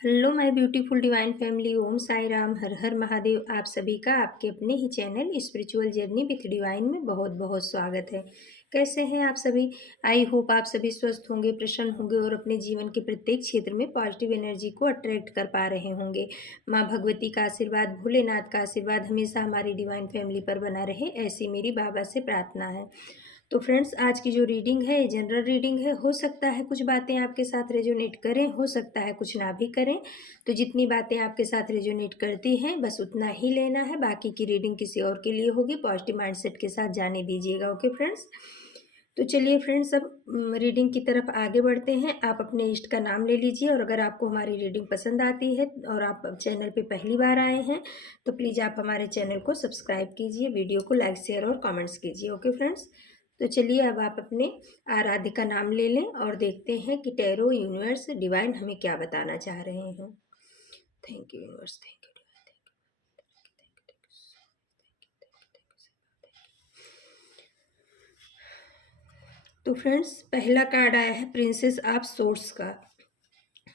Hello my beautiful divine family. Om Sai Ram, Har Har Mahadev. आप सभी का आपके अपने ही channel spiritual journey with divine में बहुत बहुत स्वागत है। कैसे हैं आप सभी? आई होप आप सभी स्वस्थ होंगे, प्रसन्न होंगे और अपने जीवन के प्रत्येक क्षेत्र में पॉजिटिव एनर्जी को अट्रैक्ट कर पा रहे होंगे। माँ भगवती का आशीर्वाद, भोलेनाथ का आशीर्वाद हमेशा हमारी डिवाइन फैमिली पर बना रहे, ऐसी मेरी बाबा से प्रार्थना है। तो फ्रेंड्स, आज की जो रीडिंग है ये जनरल रीडिंग है। हो सकता है कुछ बातें आपके साथ रेजोनेट करें, हो सकता है कुछ ना भी करें। तो जितनी बातें आपके साथ रेजोनेट करती हैं बस उतना ही लेना है, बाकी की रीडिंग किसी और के लिए होगी। पॉजिटिव माइंडसेट के साथ जाने दीजिएगा। ओके फ्रेंड्स, तो चलिए फ्रेंड्स, अब रीडिंग की तरफ आगे बढ़ते हैं। आप अपने इष्ट का नाम ले लीजिए और अगर आपको हमारी रीडिंग पसंद आती है और आप चैनल पे पहली बार आए हैं तो प्लीज़ आप हमारे चैनल को सब्सक्राइब कीजिए, वीडियो को लाइक शेयर और कमेंट्स कीजिए। ओके फ्रेंड्स, तो चलिए अब आप अपने आराध्य का नाम ले लें और देखते हैं कि टैरो, यूनिवर्स, डिवाइन हमें क्या बताना चाह रहे हैं। Thank you universe, thank you. तो फ्रेंड्स, पहला कार्ड आया है प्रिंसेस ऑफ सोर्स का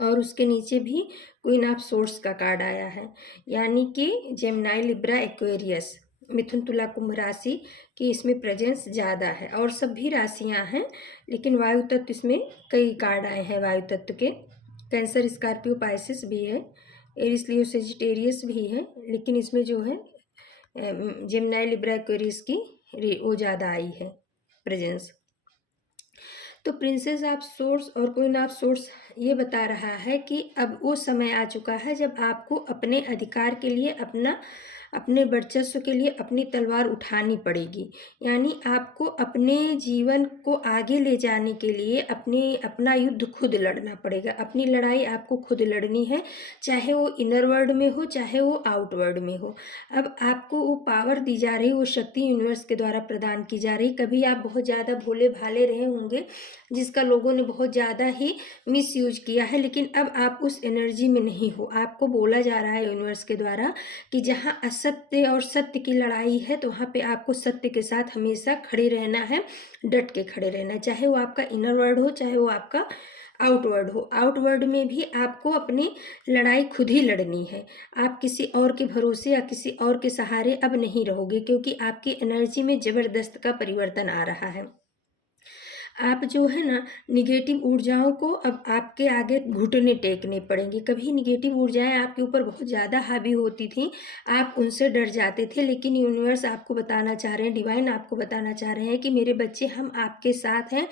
और उसके नीचे भी क्वीन ऑफ सोर्स का कार्ड आया है, यानी कि जेमिनी, लिब्रा, एक्वेरियस, मिथुन, तुला, कुंभ राशि की इसमें प्रेजेंस ज़्यादा है। और सब भी राशियां हैं लेकिन वायु तत्व इसमें कई कार्ड आए हैं वायु तत्व के। कैंसर, स्कॉर्पियो, पाइसिस भी है, एरिस, लियो, सेजिटेरियस भी है, लेकिन इसमें जो है जेमिनी, लिब्रा, एक्वेरियस की वो ज़्यादा आई है प्रेजेंस। तो प्रिंसेस ऑफ सोर्स और क्वीन ऑफ सोर्स ये बता रहा है कि अब वो समय आ चुका है जब आपको अपने अधिकार के लिए, अपने वर्चस्व के लिए अपनी तलवार उठानी पड़ेगी। यानी आपको अपने जीवन को आगे ले जाने के लिए अपना युद्ध खुद लड़ना पड़ेगा। अपनी लड़ाई आपको खुद लड़नी है, चाहे वो इनर वर्ल्ड में हो चाहे वो आउटवर्ल्ड में हो। अब आपको वो पावर दी जा रही, वो शक्ति यूनिवर्स के द्वारा प्रदान की जा रही। कभी आप बहुत ज़्यादा भोले भाले रहे होंगे जिसका लोगों ने बहुत ज़्यादा ही मिस यूज किया है, लेकिन अब आप उस एनर्जी में नहीं हो। आपको बोला जा रहा है यूनिवर्स के द्वारा कि जहाँ असत्य और सत्य की लड़ाई है तो वहाँ पे आपको सत्य के साथ हमेशा खड़े रहना है, डट के खड़े रहना है। चाहे वो आपका इनर वर्ल्ड हो चाहे वो आपका आउटवर्ड हो। आउटवर्ड में भी आपको अपनी लड़ाई खुद ही लड़नी है। आप किसी और के भरोसे या किसी और के सहारे अब नहीं रहोगे, क्योंकि आपकी एनर्जी में ज़बरदस्त का परिवर्तन आ रहा है। आप जो है ना, निगेटिव ऊर्जाओं को अब आपके आगे घुटने टेकने पड़ेंगे। कभी निगेटिव ऊर्जाएं आपके ऊपर बहुत ज़्यादा हावी होती थी, आप उनसे डर जाते थे, लेकिन यूनिवर्स आपको बताना चाह रहे हैं, डिवाइन आपको बताना चाह रहे हैं कि मेरे बच्चे, हम आपके साथ हैं।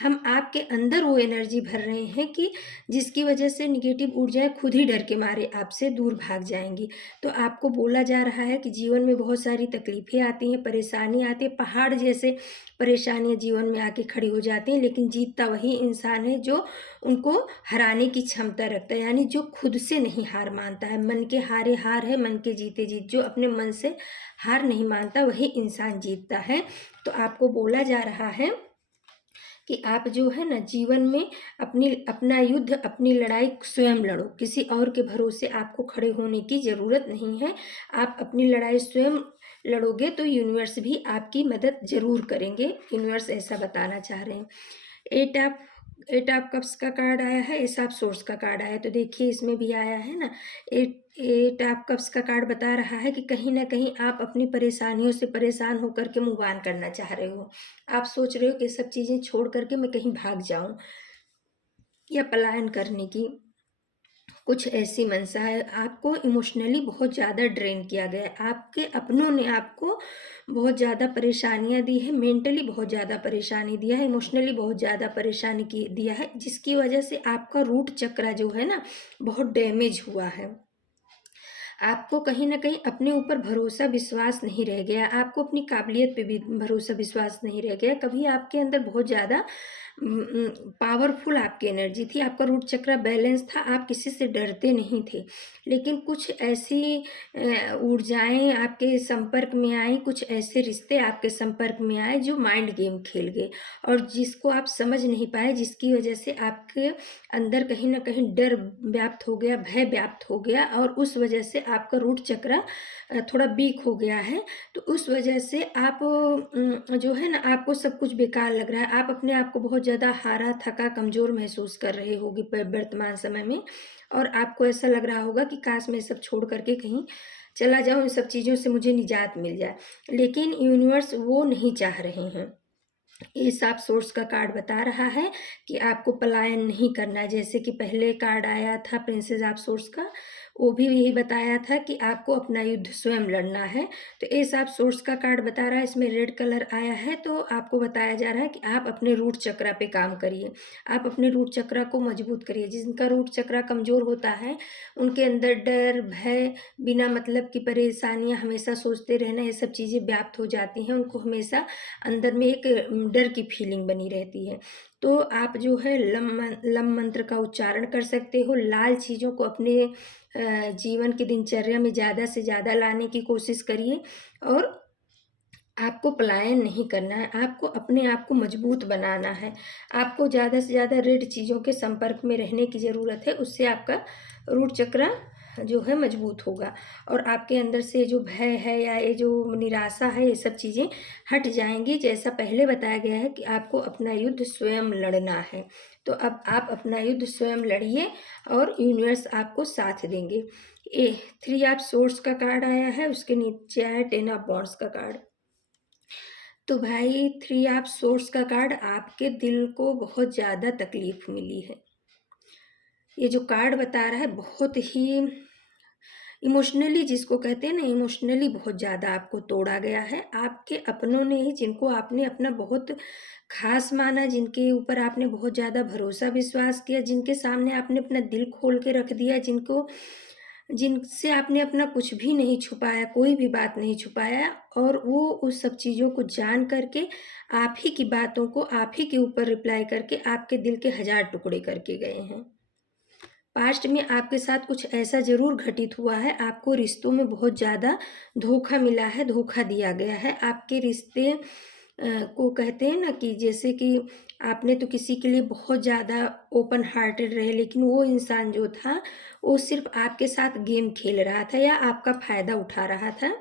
हम आपके अंदर वो एनर्जी भर रहे हैं कि जिसकी वजह से निगेटिव ऊर्जाएं खुद ही डर के मारे आपसे दूर भाग जाएंगी। तो आपको बोला जा रहा है कि जीवन में बहुत सारी तकलीफें आती हैं, परेशानी आती है, पहाड़ जैसे परेशानियां जीवन में आके खड़ी हो जाती हैं, लेकिन जीतता वही इंसान है जो उनको हराने की क्षमता रखता है। यानी जो खुद से नहीं हार मानता है। मन के हारे हार है, मन के जीते जीत। जो अपने मन से हार नहीं मानता वही इंसान जीतता है। तो आपको बोला जा रहा है कि आप जो है ना, जीवन में अपना युद्ध, अपनी लड़ाई स्वयं लड़ो। किसी और के भरोसे आपको खड़े होने की ज़रूरत नहीं है। आप अपनी लड़ाई स्वयं लड़ोगे तो यूनिवर्स भी आपकी मदद ज़रूर करेंगे। यूनिवर्स ऐसा बताना चाह रहे हैं। Eight of eight of cups का कार्ड आया है, एस ऑफ सोर्स का कार्ड आया है। तो देखिए इसमें भी आया है ना, एट ऑफ कप्स का कार्ड बता रहा है कि कहीं ना कहीं आप अपनी परेशानियों से परेशान होकर के मूव ऑन करना चाह रहे हो। आप सोच रहे हो कि सब चीज़ें छोड़ करके मैं कहीं भाग जाऊं या पलायन करने की कुछ ऐसी मंशा है। आपको इमोशनली बहुत ज़्यादा ड्रेन किया गया है। आपके अपनों ने आपको बहुत ज़्यादा परेशानियां दी है, मेंटली बहुत ज़्यादा परेशानी दिया है, इमोशनली बहुत ज़्यादा परेशानी की दिया है, जिसकी वजह से आपका रूट चक्र जो है ना, बहुत डैमेज हुआ है। आपको कहीं ना कहीं अपने ऊपर भरोसा विश्वास नहीं रह गया। आपको अपनी काबिलियत पे भी भरोसा विश्वास नहीं रह गया। कभी आपके अंदर बहुत ज़्यादा पावरफुल आपकी एनर्जी थी, आपका रूट चक्र बैलेंस था, आप किसी से डरते नहीं थे। लेकिन कुछ ऐसी ऊर्जाएं आपके संपर्क में आई, कुछ ऐसे रिश्ते आपके संपर्क में आए जो माइंड गेम खेल गए और जिसको आप समझ नहीं पाए, जिसकी वजह से आपके अंदर कहीं ना कहीं डर व्याप्त हो गया, भय व्याप्त हो गया और उस वजह से आपका रूट चक्र थोड़ा वीक हो गया है। तो उस वजह से आप जो है ना, आपको सब कुछ बेकार लग रहा है। आप अपने आप को बहुत ज़्यादा हारा, थका, कमज़ोर महसूस कर रहे होगे वर्तमान समय में। और आपको ऐसा लग रहा होगा कि काश मैं सब छोड़ करके कहीं चला जाऊँ, इन सब चीज़ों से मुझे निजात मिल जाए। लेकिन यूनिवर्स वो नहीं चाह रहे हैं। इस आप सोर्स का कार्ड बता रहा है कि आपको पलायन नहीं करना है। जैसे कि पहले कार्ड आया था प्रिंसेस ऑफ सोर्स का, वो भी यही बताया था कि आपको अपना युद्ध स्वयं लड़ना है। तो इस आप सोर्स का कार्ड बता रहा है, इसमें रेड कलर आया है, तो आपको बताया जा रहा है कि आप अपने रूट चक्रा पे काम करिए। आप अपने रूट चक्रा को मजबूत करिए। जिनका रूट चक्रा कमज़ोर होता है, उनके अंदर डर, भय, बिना मतलब की परेशानियाँ, हमेशा सोचते रहना, ये सब चीज़ें व्याप्त हो जाती हैं। उनको हमेशा अंदर में एक डर की फीलिंग बनी रहती है। तो आप जो है लम मंत्र का उच्चारण कर सकते हो। लाल चीज़ों को अपने जीवन की दिनचर्या में ज़्यादा से ज़्यादा लाने की कोशिश करिए और आपको पलायन नहीं करना है, आपको अपने आप को मजबूत बनाना है। आपको ज़्यादा से ज़्यादा रेड चीज़ों के संपर्क में रहने की ज़रूरत है, उससे आपका रूट चक्रा जो है मजबूत होगा और आपके अंदर से जो भय है या ये जो निराशा है, ये सब चीज़ें हट जाएँगी। जैसा पहले बताया गया है कि आपको अपना युद्ध स्वयं लड़ना है। तो अब आप अपना युद्ध स्वयं लड़िए और यूनिवर्स आपको साथ देंगे। 3 ऑफ सोर्ड्स का कार्ड आया है, उसके नीचे आया 10 ऑफ वॉन्ड्स का कार्ड। तो भाई 3 ऑफ सोर्ड्स का कार्ड, आपके दिल को बहुत ज़्यादा तकलीफ मिली है। ये जो कार्ड बता रहा है बहुत ही इमोशनली, जिसको कहते हैं ना, इमोशनली बहुत ज़्यादा आपको तोड़ा गया है। आपके अपनों ने ही, जिनको आपने अपना बहुत खास माना, जिनके ऊपर आपने बहुत ज़्यादा भरोसा विश्वास किया, जिनके सामने आपने अपना दिल खोल के रख दिया, जिनसे आपने अपना कुछ भी नहीं छुपाया, कोई भी बात नहीं छुपाया, और वो उस सब चीज़ों को जान करके आप ही की बातों को आप ही के ऊपर रिप्लाई करके आपके दिल के 1000 टुकड़े करके गए हैं। पास्ट में आपके साथ कुछ ऐसा ज़रूर घटित हुआ है, आपको रिश्तों में बहुत ज़्यादा धोखा मिला है, धोखा दिया गया है। आपके रिश्ते को कहते हैं ना कि जैसे कि आपने तो किसी के लिए बहुत ज़्यादा ओपन हार्टेड रहे, लेकिन वो इंसान जो था, वो सिर्फ़ आपके साथ गेम खेल रहा था या आपका फ़ायदा उठा रहा था।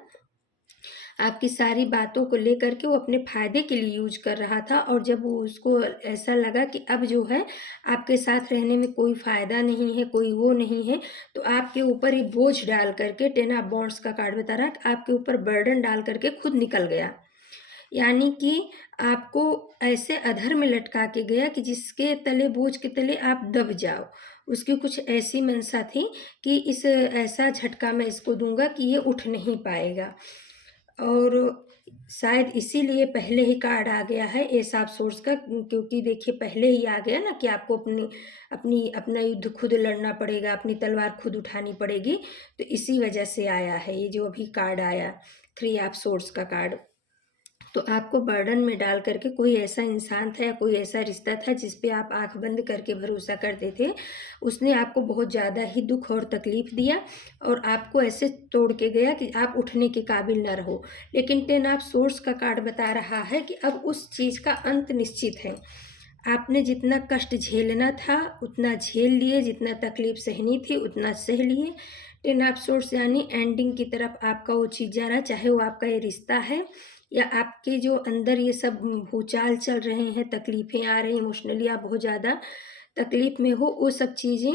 आपकी सारी बातों को लेकर के वो अपने फ़ायदे के लिए यूज़ कर रहा था, और जब वो उसको ऐसा लगा कि अब जो है आपके साथ रहने में कोई फ़ायदा नहीं है, कोई वो नहीं है, तो आपके ऊपर ये बोझ डाल करके, 10 ऑफ वॉन्ड्स का कार्ड बता रहा है कि आपके ऊपर बर्डन डाल करके खुद निकल गया। यानी कि आपको ऐसे अधर में लटका के गया कि जिसके तले, बोझ के तले आप दब जाओ। उसकी कुछ ऐसी मंशा थी कि इस ऐसा झटका मैं इसको दूँगा कि ये उठ नहीं पाएगा, और शायद इसीलिए पहले ही कार्ड आ गया है एस ऑफ सोर्स का, क्योंकि देखिए पहले ही आ गया ना कि आपको अपनी अपनी अपना युद्ध खुद लड़ना पड़ेगा, अपनी तलवार खुद उठानी पड़ेगी। तो इसी वजह से आया है ये जो अभी कार्ड आया, 3 ऑफ सोर्स का कार्ड। तो आपको बर्डन में डाल करके कोई ऐसा इंसान था या कोई ऐसा रिश्ता था जिस पे आप आँख बंद करके भरोसा करते थे, उसने आपको बहुत ज़्यादा ही दुःख और तकलीफ़ दिया और आपको ऐसे तोड़ के गया कि आप उठने के काबिल ना रहो। लेकिन 10 ऑफ सोर्स का कार्ड बता रहा है कि अब उस चीज़ का अंत निश्चित है। आपने जितना कष्ट झेलना था उतना झेल लिए, जितना तकलीफ़ सहनी थी उतना सह लिए। 10 ऑफ सोर्स यानी एंडिंग की तरफ आपका वो चीज़ जा रहा है, चाहे वो आपका ये रिश्ता है या आपके जो अंदर ये सब भूचाल चल रहे हैं, तकलीफ़ें आ रही हैं, इमोशनली आप बहुत ज़्यादा तकलीफ़ में हो, वो सब चीज़ें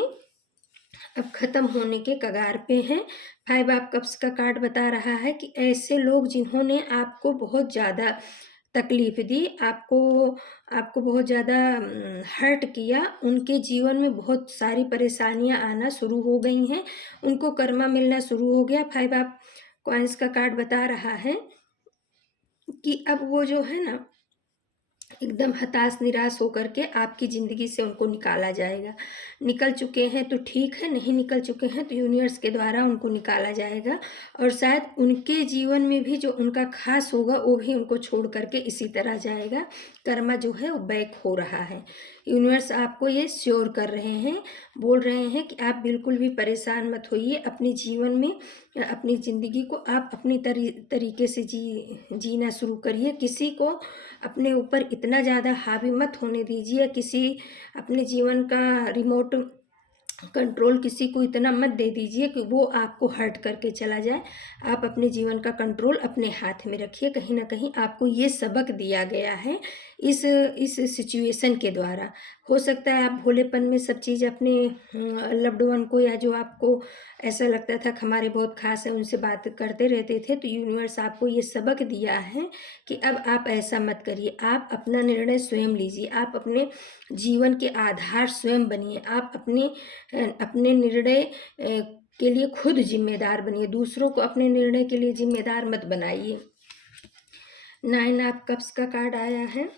अब ख़त्म होने के कगार पे हैं। 5 ऑफ कप्स का कार्ड बता रहा है कि ऐसे लोग जिन्होंने आपको बहुत ज़्यादा तकलीफ़ दी, आपको आपको बहुत ज़्यादा हर्ट किया, उनके जीवन में बहुत सारी परेशानियाँ आना शुरू हो गई हैं, उनको कर्मा मिलना शुरू हो गया। 5 ऑफ कॉइन्स का कार्ड बता रहा है कि अब वो जो है ना, एकदम हताश निराश होकर के आपकी ज़िंदगी से उनको निकाला जाएगा। निकल चुके हैं तो ठीक है, नहीं निकल चुके हैं तो यूनिवर्स के द्वारा उनको निकाला जाएगा, और शायद उनके जीवन में भी जो उनका ख़ास होगा वो भी उनको छोड़ कर के इसी तरह जाएगा। कर्मा जो है वो बैक हो रहा है। यूनिवर्स आपको ये श्योर कर रहे हैं, बोल रहे हैं कि आप बिल्कुल भी परेशान मत होइए। अपने जीवन में अपनी ज़िंदगी को आप अपनी तरीके से जीना शुरू करिए। किसी को अपने ऊपर इतना ज़्यादा हावी मत होने दीजिए, किसी अपने जीवन का रिमोट कंट्रोल किसी को इतना मत दे दीजिए कि वो आपको हर्ट करके चला जाए। आप अपने जीवन का कंट्रोल अपने हाथ में रखिए। कहीं न कहीं आपको ये सबक दिया गया है इस सिचुएशन के द्वारा। हो सकता है आप भोलेपन में सब चीज़ अपने लव्ड वन को, या जो आपको ऐसा लगता था कि हमारे बहुत ख़ास है, उनसे बात करते रहते थे, तो यूनिवर्स आपको ये सबक दिया है कि अब आप ऐसा मत करिए। आप अपना निर्णय स्वयं लीजिए, आप अपने जीवन के आधार स्वयं बनिए, आप अपने निर्णय के लिए खुद ज़िम्मेदार बनिए, दूसरों को अपने निर्णय के लिए ज़िम्मेदार मत बनाइए। 9 ऑफ कप्स का कार्ड आया है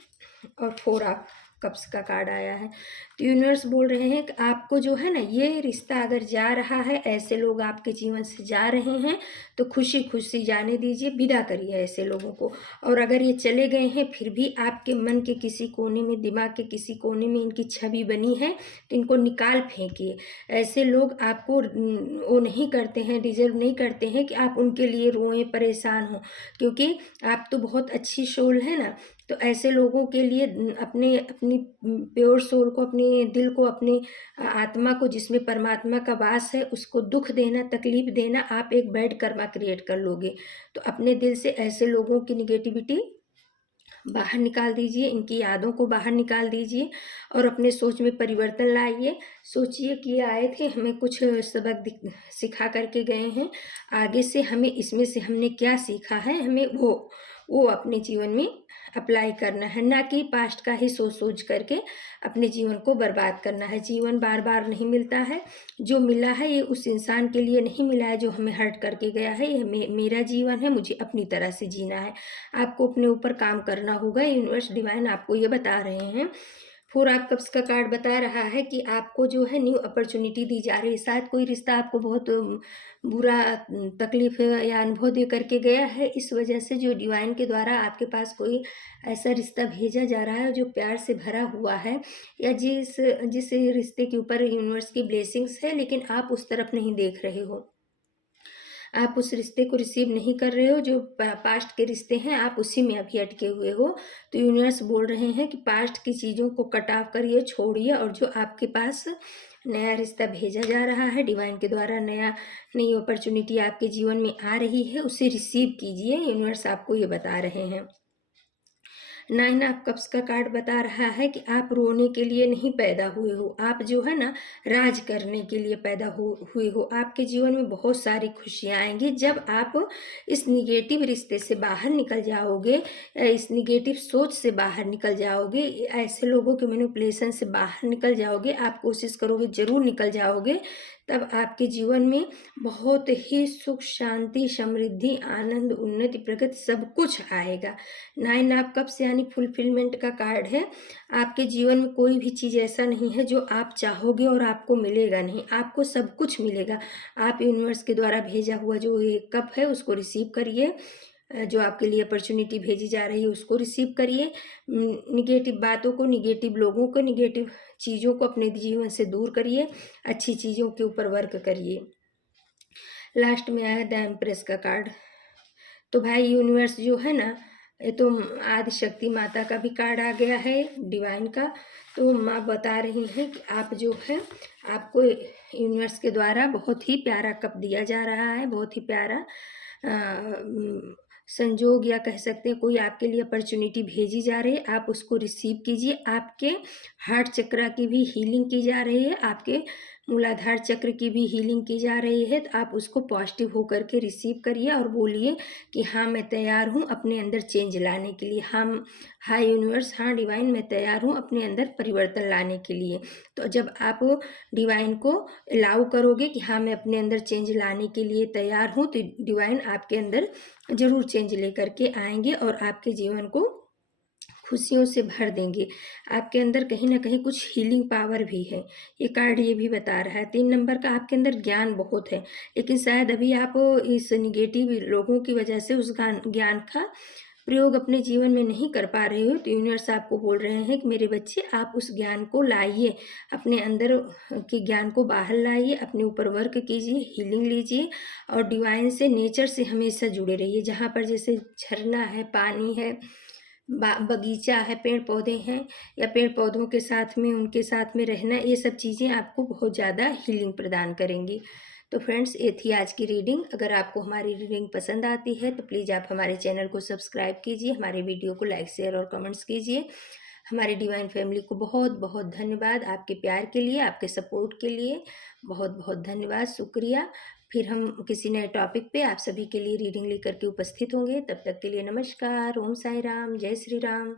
और 4 ऑफ कप्स का कार्ड आया है। तो यूनिवर्स बोल रहे हैं कि आपको जो है ना, ये रिश्ता अगर जा रहा है, ऐसे लोग आपके जीवन से जा रहे हैं, तो खुशी खुशी जाने दीजिए, विदा करिए ऐसे लोगों को। और अगर ये चले गए हैं, फिर भी आपके मन के किसी कोने में, दिमाग के किसी कोने में इनकी छवि बनी है, तो इनको निकाल फेंकिए। ऐसे लोग आपको वो नहीं करते हैं, डिजर्व नहीं करते हैं कि आप उनके लिए रोएं, परेशान हों, क्योंकि आप तो बहुत अच्छी सोल है ना। तो ऐसे लोगों के लिए अपनी प्योर सोल को, अपने दिल को, अपनी आत्मा को, जिसमें परमात्मा का वास है, उसको दुख देना, तकलीफ देना, आप एक बैड कर्मा क्रिएट कर लोगे। तो अपने दिल से ऐसे लोगों की निगेटिविटी बाहर निकाल दीजिए, इनकी यादों को बाहर निकाल दीजिए और अपने सोच में परिवर्तन लाइए। सोचिए कि ये आए थे, हमें कुछ सबक सिखा करके गए हैं, आगे से हमें इसमें से हमने क्या सीखा है, हमें वो अपने जीवन में अप्लाई करना है, ना कि पास्ट का ही सोच करके अपने जीवन को बर्बाद करना है। जीवन बार बार नहीं मिलता है, जो मिला है ये उस इंसान के लिए नहीं मिला है जो हमें हर्ट करके गया है। ये मेरा जीवन है, मुझे अपनी तरह से जीना है। आपको अपने ऊपर काम करना होगा, यूनिवर्स डिवाइन आपको ये बता रहे हैं। 4 ऑफ कप्स का कार्ड बता रहा है कि आपको जो है न्यू अपॉर्चुनिटी दी जा रही है। शायद कोई रिश्ता आपको बहुत बुरा तकलीफ या अनुभव दे करके गया है, इस वजह से जो डिवाइन के द्वारा आपके पास कोई ऐसा रिश्ता भेजा जा रहा है जो प्यार से भरा हुआ है, या जिस रिश्ते के ऊपर यूनिवर्स की ब्लेसिंग्स है, लेकिन आप उस तरफ नहीं देख रहे हो, आप उस रिश्ते को रिसीव नहीं कर रहे हो। जो पास्ट के रिश्ते हैं, आप उसी में अभी अटके हुए हो। तो यूनिवर्स बोल रहे हैं कि पास्ट की चीज़ों को कट ऑफ करिए, छोड़िए, और जो आपके पास नया रिश्ता भेजा जा रहा है डिवाइन के द्वारा, नई अपॉर्चुनिटी आपके जीवन में आ रही है, उसे रिसीव कीजिए। यूनिवर्स आपको ये बता रहे हैं। 9 ऑफ कप्स का कार्ड बता रहा है कि आप रोने के लिए नहीं पैदा हुए हो, आप जो है ना, राज करने के लिए पैदा हुए हो। आपके जीवन में बहुत सारी खुशियाँ आएंगी जब आप इस निगेटिव रिश्ते से बाहर निकल जाओगे, इस निगेटिव सोच से बाहर निकल जाओगे, ऐसे लोगों के मैनिपुलेशन से बाहर निकल जाओगे। आप कोशिश करोगे, ज़रूर निकल जाओगे, तब आपके जीवन में बहुत ही सुख, शांति, समृद्धि, आनंद, उन्नति, प्रगति सब कुछ आएगा। 9 ऑफ कप्स यानी फुलफिलमेंट का कार्ड है। आपके जीवन में कोई भी चीज़ ऐसा नहीं है जो आप चाहोगे और आपको मिलेगा नहीं, आपको सब कुछ मिलेगा। आप यूनिवर्स के द्वारा भेजा हुआ जो ये कप है उसको रिसीव करिए, जो आपके लिए अपॉर्चुनिटी भेजी जा रही है उसको रिसीव करिए। निगेटिव बातों को, निगेटिव लोगों को, निगेटिव चीज़ों को अपने जीवन से दूर करिए, अच्छी चीज़ों के ऊपर वर्क करिए। लास्ट में आया द एम्प्रेस का कार्ड। तो भाई यूनिवर्स जो है ना, ये तो आदि शक्ति माता का भी कार्ड आ गया है, डिवाइन का। तो माँ बता रही हैं कि आप जो है, आपको यूनिवर्स के द्वारा बहुत ही प्यारा कप दिया जा रहा है, बहुत ही प्यारा संजोग, या कह सकते हैं कोई आपके लिए अपॉर्चुनिटी भेजी जा रही है, आप उसको रिसीव कीजिए। आपके हार्ट चक्र की भी हीलिंग की जा रही है, आपके मूलाधार चक्र की भी हीलिंग की जा रही है। तो आप उसको पॉजिटिव होकर के रिसीव करिए और बोलिए कि हाँ, मैं तैयार हूँ अपने अंदर चेंज लाने के लिए। हाँ यूनिवर्स, हाँ डिवाइन, मैं तैयार हूँ अपने अंदर परिवर्तन लाने के लिए। तो जब आप डिवाइन को अलाउ करोगे कि हाँ मैं अपने अंदर चेंज लाने के लिए तैयार हूँ, तो डिवाइन आपके अंदर ज़रूर चेंज लेकर के आएंगे और आपके जीवन को खुशियों से भर देंगे। आपके अंदर कहीं ना कहीं कुछ हीलिंग पावर भी है, ये कार्ड ये भी बता रहा है। 3 नंबर का, आपके अंदर ज्ञान बहुत है, लेकिन शायद अभी आप इस निगेटिव लोगों की वजह से उस ज्ञान का प्रयोग अपने जीवन में नहीं कर पा रहे हो। तो यूनिवर्स आपको बोल रहे हैं कि मेरे बच्चे, आप उस ज्ञान को लाइए, अपने अंदर के ज्ञान को बाहर लाइए, अपने ऊपर वर्क कीजिए, हीलिंग लीजिए और डिवाइन से, नेचर से हमेशा जुड़े रहिए। जहाँ पर जैसे झरना है, पानी है, बगीचा है, पेड़-पौधे हैं या पेड़-पौधों के साथ में उनके साथ में रहना, ये सब चीज़ें आपको बहुत ज़्यादा हीलिंग प्रदान करेंगी। तो फ्रेंड्स, ये थी आज की रीडिंग। अगर आपको हमारी रीडिंग पसंद आती है तो प्लीज़ आप हमारे चैनल को सब्सक्राइब कीजिए, हमारे वीडियो को लाइक, शेयर और कमेंट्स कीजिए। हमारी डिवाइन फैमिली को बहुत-बहुत धन्यवाद आपके प्यार के लिए, आपके सपोर्ट के लिए। बहुत-बहुत धन्यवाद, शुक्रिया। फिर हम किसी नए टॉपिक पे आप सभी के लिए रीडिंग लेकर के उपस्थित होंगे। तब तक के लिए नमस्कार, ओम साई राम, जय श्री राम।